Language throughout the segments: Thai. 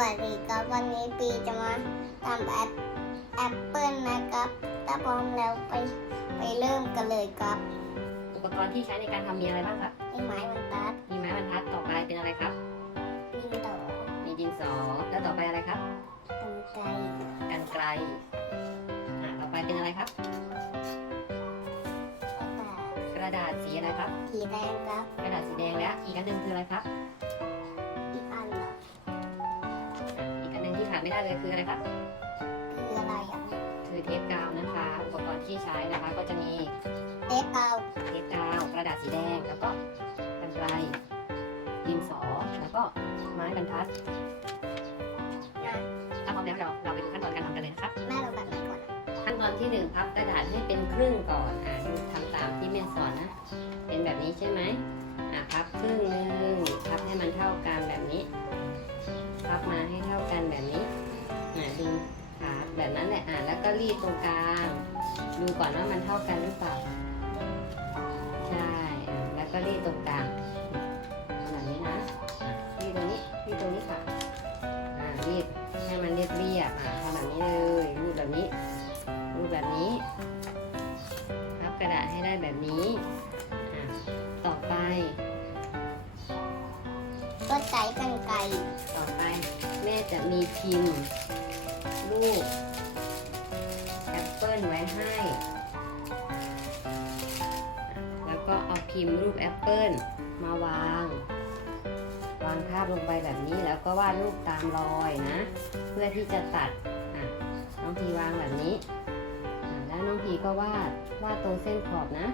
วัสดีครับวันนี้ปีจะมาทำแอปแอปเปิลนะครับถ้าพร้อมแล้วไปไปเริ่มกันเลยครับ อุปกรณ์ที่ใช้ในการทำมีอะไรบ้างครับไอ้ไม้บรรทัด มีไม้บรรทัดต่อไปเป็นอะไรครับ ดินต่อมีดินสอแล้วต่อไปอะไรครับ กันไกรกันไกลอ่าต่อไปเป็นอะไรครับ กระดาษกระดาษสีอะไรครับ สีแดงครับ กระดาษสีแดงแล้วอีกอันหนึ่งคืออะไรครับ ไม่ได้เลยคืออะไรครับคืออะไรอะคือเทปกาวนะคะ อุปกรณ์ที่ใช้นะคะ ก็จะมีเทปกาวเทปกาวกระดาษสีแดง แล้วก็กันไกลดินสอแล้วก็ไม้บรรทัดนะถ้าพร้อมแล้วเราเราไปดูขั้นตอนการทำกันเลยนะครับแม่เราแบบไหนก่อนอะขั้นตอนที่หนึ่งพับกระดาษให้เป็นครึ่งก่อนอ่าดูทำตามที่แม่สอนนะ เป็นแบบนี้ใช่ไหมอ่าพับครึ่งหนึ่งพับให้มันเท่ากันแบบนี้ พับมาให้เท่ากันแบบนี้อ่าดึงขาแบบนั้นแหละอ่าแล้วก็รีดตรงกลาง ดูก่อนว่ามันเท่ากันหรือเปล่า ใช่อ่าแล้วก็รีดตรงกลางแบบนี้นะรีดตรงนี้รีดตรงนี้ค่ะอ่ารีดให้มันเรียบเรียบๆอ่าทำแบบนี้เลยรูดแบบนี้รูปแบบนี้พับกระดาษให้ได้แบบนี้ ต่อไป ใช้กันไกรต่อไป แม่จะมีพิมพ์รูปแอปเปิลไว้ให้ แล้วก็เอาพิมพ์รูปแอปเปิลมาวาง วางภาพลงไปแบบนี้แล้วก็วาดรูปตามรอยนะ เพื่อที่จะตัดน้องพีวางแบบนี้ แล้วน้องพีก็วาดวาดตรงเส้นขอบนะ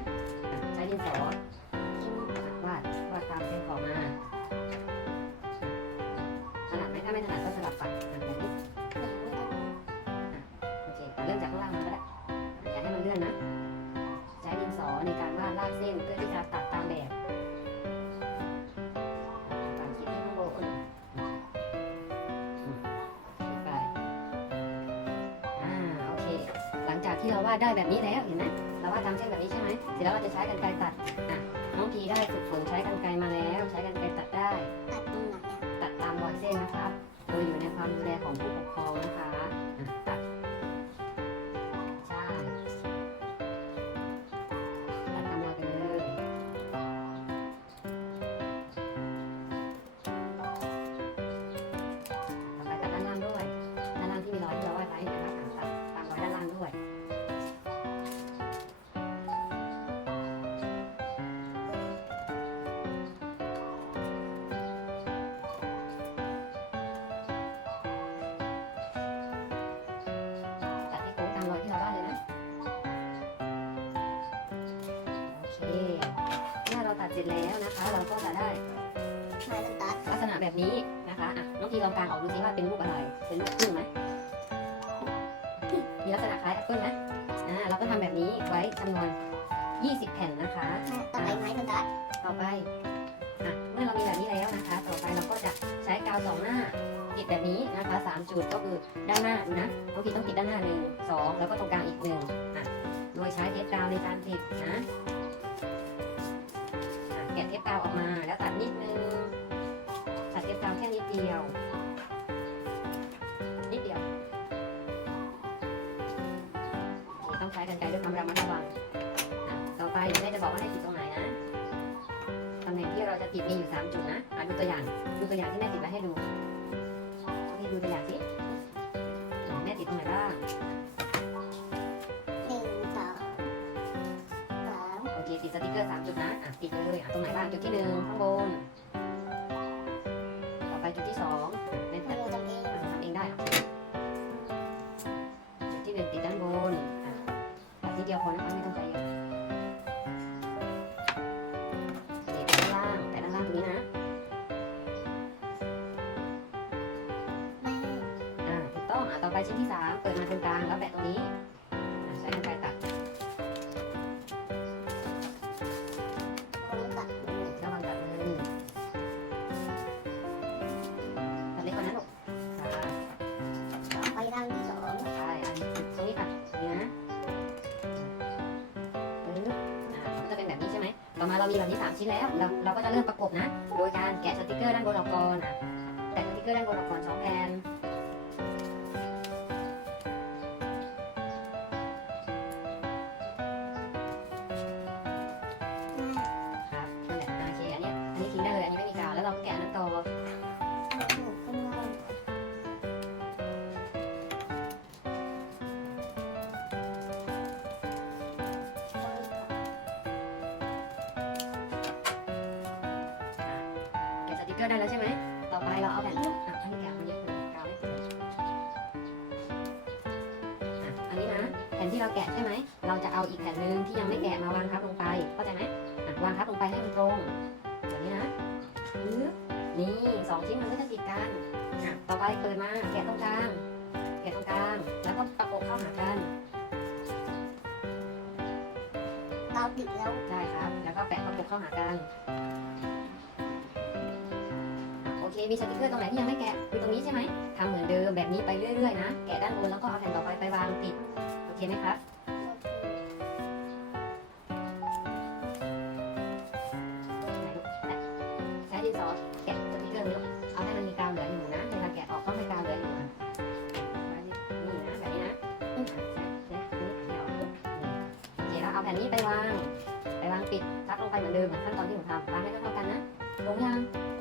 ใช้ดินสอวาดวาดตามเส้นขอบมา จากที่เราวาดได้แบบนี้แล้วเห็นไหมเราวาดตามเส้นแบบนี้ใช่ไหมเสร็จแล้วเราจะใช้กันไกรตัดอะน้องพีได้ฝึกฝนใช้กันไกรมาแล้ว ใช้กันไกรตัดได้ ตัดตรงไหนอะตัดตามรอยเส้นนะครับ โดยอยู่ในความดูแลของผู้ปกครองนะคะ เมื่อเราตัดเสร็จแล้วนะคะ เราก็จะได้ไม้บรรทัดลักษณะแบบนี้นะคะอะน้องทีลองกางออกดูซิว่าเป็นรูปอะไร เป็นรูปพึ่งไหมมีลักษณะคล้ายแอปเปิ้ลไหมอ่าเราก็ทำแบบนี้ไว้จำนวน 20 แผ่นนะคะแม่ต่อไปไม้บรรทัดต่อไปอะเมื่อเรามีแบบนี้แล้วนะคะ ต่อไปเราก็จะใช้กาวสองหน้าติดแบบนี้นะคะสามจุดก็คือด้านหน้าดูนะบางทีต้องติดด้านหน้าหนึ่งสองแล้วก็ตรงกลางอีกหนึ่งอะโดยใช้เทปกาวในการติดนะอะ แกะเทปกาวออกมาแล้วตัดนิดนึงตัดเทปกาวแค่นิดเดียว นิดเดียวนี่ต้องใช้กันไกด้วยความระมัดระวังต่อไปแม่จะบอกว่าให้ติดตรงไหนนะตำแหน่งที่เราจะติดมีอยู่สามจุดนะอะดูตัวอย่างดูตัวอย่างที่แม่ติดไว้ให้ดูให้ดูตัวอย่างสิแม่ติดตรงไหนบ้างหนึ่งสองสามโอเคติดสติกเกอร์สามจุดนะ ติดเลยอะตรงไหนบ้างจุดที่หนึ่งข้างบน ต่อไปจุดที่สองแม่ไม่ทำรู้จะเองทำเองได้ จุดที่หนึ่งติดด้านบนอะตัดทีเดียวพอนะคะไม่ต้องใจเยอะนี่แปะด้านล่างแปะด้านล่างตรงนี้นะอ่าถูกต้องอะต่อไปชิ้นที่สามเปิดมาตรงกลางแล้วแปะตรงนี้ มาเรามีแบบนี้สามชิ้นแล้วเราเราก็จะเริ่มประกบนะ โดยการแกะสติกเกอร์ด้านบนออกก่อนอะแกะสติกเกอร์ด้านบนออกก่อนสองแผ่น ติ๊กเกอร์ได้แล้วใช่ไหม ต่อไปเราเอาแผ่นอะอันนี้แกะมันเยอะเลยกาวไม่ติดอะอันนี้นะแผ่นที่เราแกะใช่ไหม เราจะเอาอีกแผ่นหนึ่งที่ยังไม่แกะมาวางทับลงไปเข้าใจไหมอะวางทับลงไปให้มันตรงแบบนี้นะปึ๊บนี่สองชิ้นมันก็จะติดกันอะต่อไปเปิดมาแกะตรงกลางแกะตรงกลางแล้วก็ประกบเข้าหากันเราติดแล้วได้ครับ แล้วก็แปะประกบเข้าหากันโอเค มีสติกเกอร์ตรงไหนที่ยังไม่แกะคือตรงนี้ใช่ไหมทำเหมือนเดิมแบบนี้ไปเรื่อยๆนะ แกะด้านบนแล้วก็เอาแผ่นต่อไปไปวางติด โอเคไหมครับใช้ดินสอแกะสติกเกอร์นี้ลูกเอาให้มันมีกาวเหลืออยู่นะเวลาแกะออกต้องให้กาวเหลืออยู่นะนี่นะแบบนี้นะโอเคแล้วเอาแผ่นนี้ไปวาง ไปวางปิดทับลงไปเหมือนเดิมเหมือนขั้นตอนที่หนูทำวางให้เท่ากันนะลงยังอะกดลงไป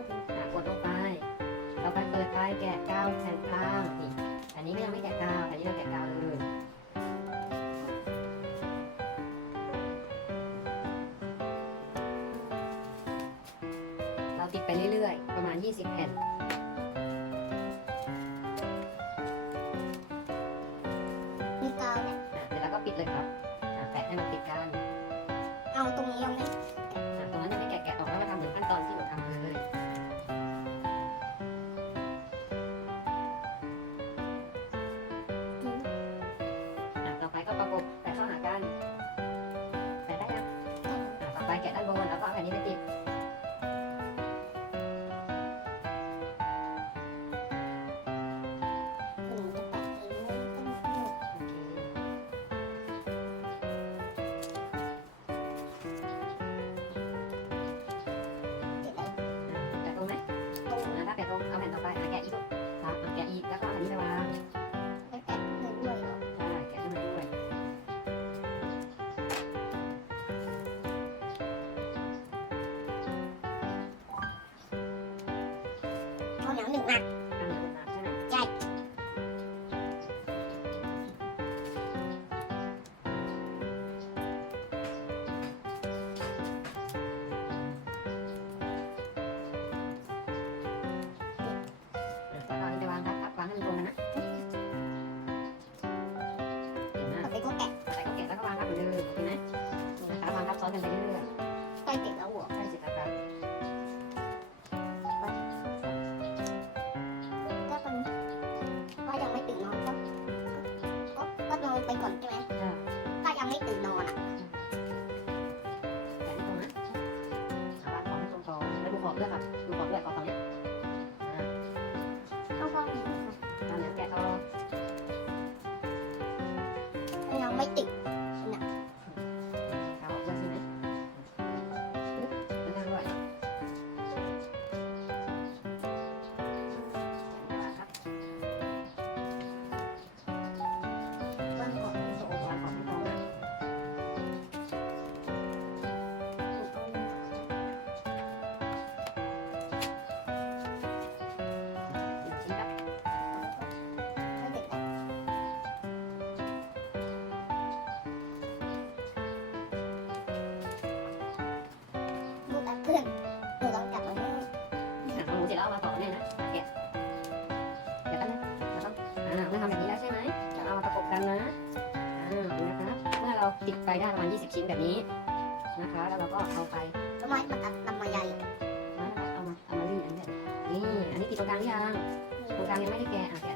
เราไปเปิดไปแกะกาวแผ่นกลางนี่อันนี้ก็ยังไม่แกะกาว อันนี้เราแกะกาวเลยเราติดไปเรื่อยๆ ประมาณ 20แผ่น ต่อไป เอาหนังหนึ่งอะ ล้วดูขอบด้วยค่ะดูขอบด้วยขอบฝั่งเนี้ยอ่าเข้าห้องนี้ตอนนี้แกะต่อยังไม่ติด อเราติดไปได้ประมาณ 20 ชิ้นแบบนี้นะคะ แล้วเราก็เอาไปทำไมมันอัดทำมาใหญ่เอามาเอามาเอามารีดอันนี้นี่อันนี้ติดตรงกลางหรือยังตรงกลางยังไม่ได้แกะอะแกะ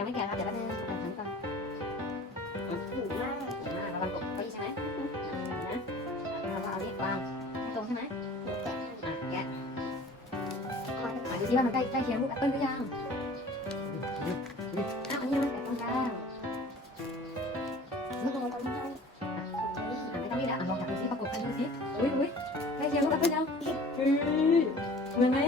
ยังไม่แก่ครับ เดี๋ยวแป๊บนึงหันก่อนถูกมากถูกมากระวังตกเก้าอี้ใช่ไหมนะเราเอานี่วางให้ตรงใช่ไหมแกะคอยดูซิว่ามันใกล้ใกล้เคียงรูปแอปเปิ้ลหรือยัง ไปแลยังเฮ้ยเหมือนไหม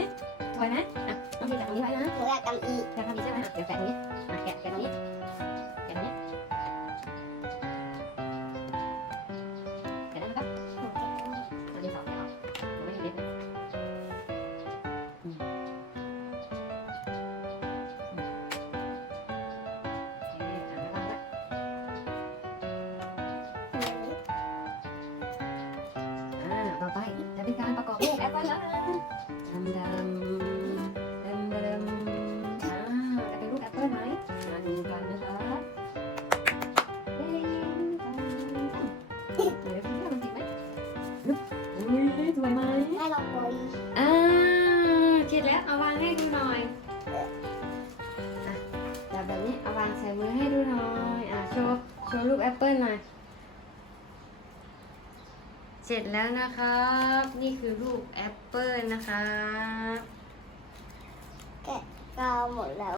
ไปจะเป็นการประกอบรูปแอปเปิ้ลแล้วนะดำดำดำดำอ่าจะเป็นรูปแอปเปิ้ลไหมมาดูกันนะคะเย้เดี๋ยวพี่ว่ามันติดไหมอุ๊ยอุ้ยสวยไหมให้เราโปรยอ่าเสร็จแล้วเอาวางให้ดูหน่อยจับแบบนี้เอาวางใส่มือให้ดูหน่อยอะโชว์โชว์รูปแอปเปิ้ลหน่อย เสร็จแล้วนะครับ นี่คือรูปแอปเปิลนะคะ แกะกาวหมดแล้ว